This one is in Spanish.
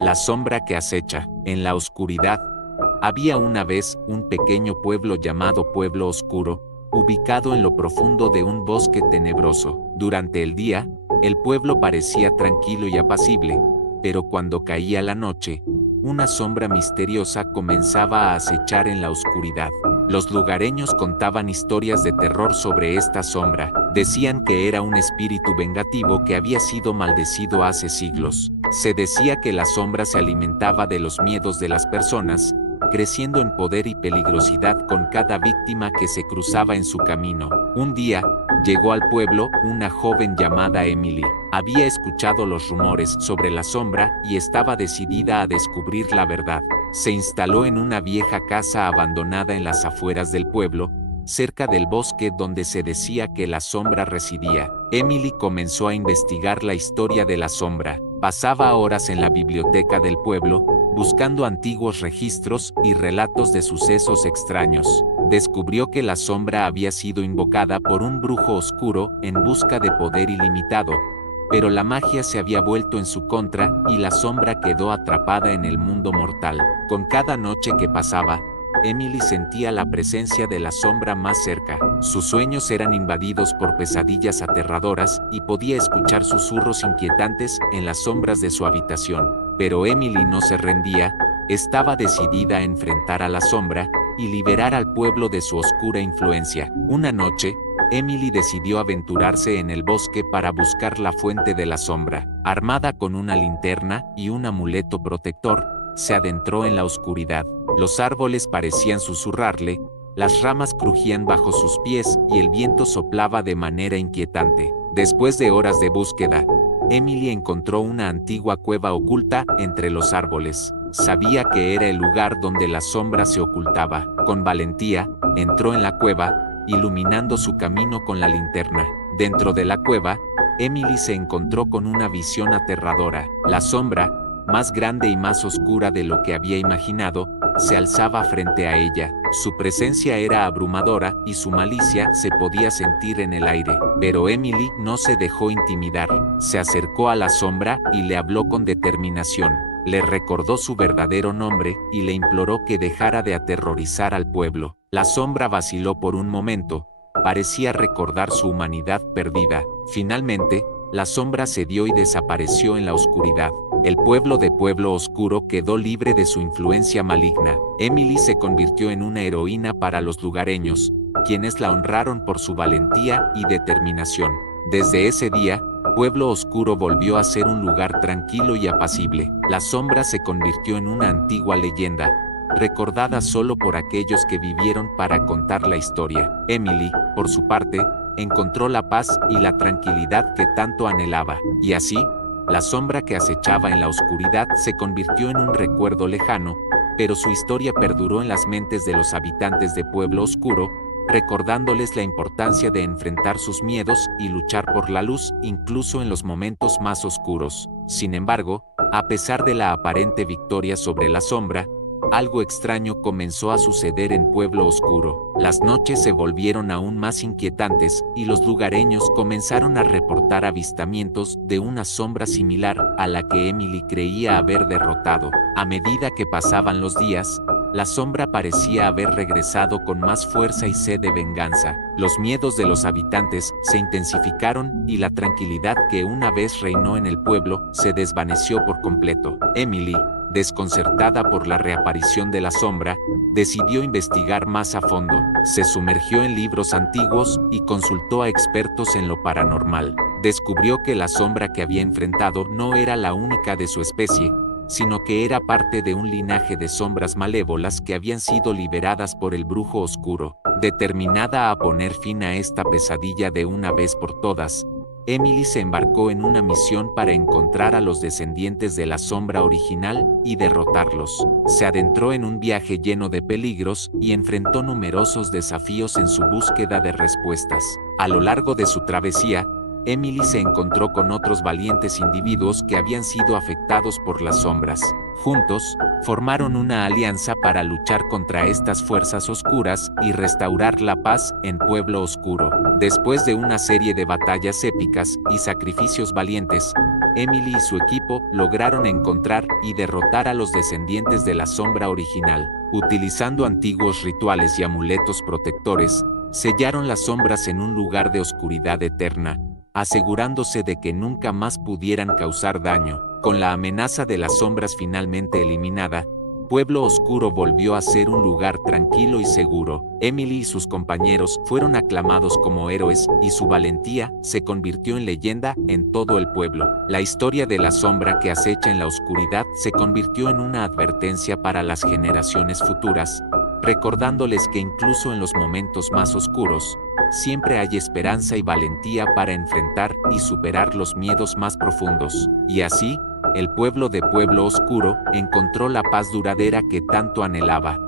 La sombra que acecha. En la oscuridad. Había una vez un pequeño pueblo llamado Pueblo Oscuro, ubicado en lo profundo de un bosque tenebroso. Durante el día, el pueblo parecía tranquilo y apacible, pero cuando caía la noche, una sombra misteriosa comenzaba a acechar en la oscuridad. Los lugareños contaban historias de terror sobre esta sombra. Decían que era un espíritu vengativo que había sido maldecido hace siglos. Se decía que la sombra se alimentaba de los miedos de las personas, creciendo en poder y peligrosidad con cada víctima que se cruzaba en su camino. Un día, llegó al pueblo una joven llamada Emily. Había escuchado los rumores sobre la sombra y estaba decidida a descubrir la verdad. Se instaló en una vieja casa abandonada en las afueras del pueblo, cerca del bosque donde se decía que la sombra residía. Emily comenzó a investigar la historia de la sombra. Pasaba horas en la biblioteca del pueblo, buscando antiguos registros y relatos de sucesos extraños. Descubrió que la sombra había sido invocada por un brujo oscuro en busca de poder ilimitado, pero la magia se había vuelto en su contra y la sombra quedó atrapada en el mundo mortal. Con cada noche que pasaba, Emily sentía la presencia de la sombra más cerca. Sus sueños eran invadidos por pesadillas aterradoras y podía escuchar susurros inquietantes en las sombras de su habitación. Pero Emily no se rendía, estaba decidida a enfrentar a la sombra y liberar al pueblo de su oscura influencia. Una noche, Emily decidió aventurarse en el bosque para buscar la fuente de la sombra. Armada con una linterna y un amuleto protector, se adentró en la oscuridad. Los árboles parecían susurrarle, las ramas crujían bajo sus pies y el viento soplaba de manera inquietante. Después de horas de búsqueda, Emily encontró una antigua cueva oculta entre los árboles. Sabía que era el lugar donde la sombra se ocultaba. Con valentía, entró en la cueva, iluminando su camino con la linterna. Dentro de la cueva, Emily se encontró con una visión aterradora. La sombra, más grande y más oscura de lo que había imaginado, se alzaba frente a ella. Su presencia era abrumadora y su malicia se podía sentir en el aire. Pero Emily no se dejó intimidar. Se acercó a la sombra y le habló con determinación. Le recordó su verdadero nombre y le imploró que dejara de aterrorizar al pueblo. La sombra vaciló por un momento, parecía recordar su humanidad perdida. Finalmente, la sombra cedió y desapareció en la oscuridad. El pueblo de Pueblo Oscuro quedó libre de su influencia maligna. Emily se convirtió en una heroína para los lugareños, quienes la honraron por su valentía y determinación. Desde ese día, Pueblo Oscuro volvió a ser un lugar tranquilo y apacible. La sombra se convirtió en una antigua leyenda, recordada solo por aquellos que vivieron para contar la historia. Emily, por su parte, encontró la paz y la tranquilidad que tanto anhelaba, y así, la sombra que acechaba en la oscuridad se convirtió en un recuerdo lejano, pero su historia perduró en las mentes de los habitantes de Pueblo Oscuro, recordándoles la importancia de enfrentar sus miedos y luchar por la luz incluso en los momentos más oscuros. Sin embargo, a pesar de la aparente victoria sobre la sombra, algo extraño comenzó a suceder en Pueblo Oscuro. Las noches se volvieron aún más inquietantes y los lugareños comenzaron a reportar avistamientos de una sombra similar a la que Emily creía haber derrotado. A medida que pasaban los días, la sombra parecía haber regresado con más fuerza y sed de venganza. Los miedos de los habitantes se intensificaron y la tranquilidad que una vez reinó en el pueblo se desvaneció por completo. Emily, desconcertada por la reaparición de la sombra, decidió investigar más a fondo. Se sumergió en libros antiguos y consultó a expertos en lo paranormal. Descubrió que la sombra que había enfrentado no era la única de su especie, sino que era parte de un linaje de sombras malévolas que habían sido liberadas por el brujo oscuro. Determinada a poner fin a esta pesadilla de una vez por todas, Emily se embarcó en una misión para encontrar a los descendientes de la sombra original y derrotarlos. Se adentró en un viaje lleno de peligros y enfrentó numerosos desafíos en su búsqueda de respuestas. A lo largo de su travesía, Emily se encontró con otros valientes individuos que habían sido afectados por las sombras. Juntos, formaron una alianza para luchar contra estas fuerzas oscuras y restaurar la paz en Pueblo Oscuro. Después de una serie de batallas épicas y sacrificios valientes, Emily y su equipo lograron encontrar y derrotar a los descendientes de la sombra original. Utilizando antiguos rituales y amuletos protectores, sellaron las sombras en un lugar de oscuridad eterna, asegurándose de que nunca más pudieran causar daño. Con la amenaza de las sombras finalmente eliminada, Pueblo Oscuro volvió a ser un lugar tranquilo y seguro. Emily y sus compañeros fueron aclamados como héroes y su valentía se convirtió en leyenda en todo el pueblo. La historia de la sombra que acecha en la oscuridad se convirtió en una advertencia para las generaciones futuras, recordándoles que incluso en los momentos más oscuros, siempre hay esperanza y valentía para enfrentar y superar los miedos más profundos. Y así, el pueblo de Pueblo Oscuro encontró la paz duradera que tanto anhelaba.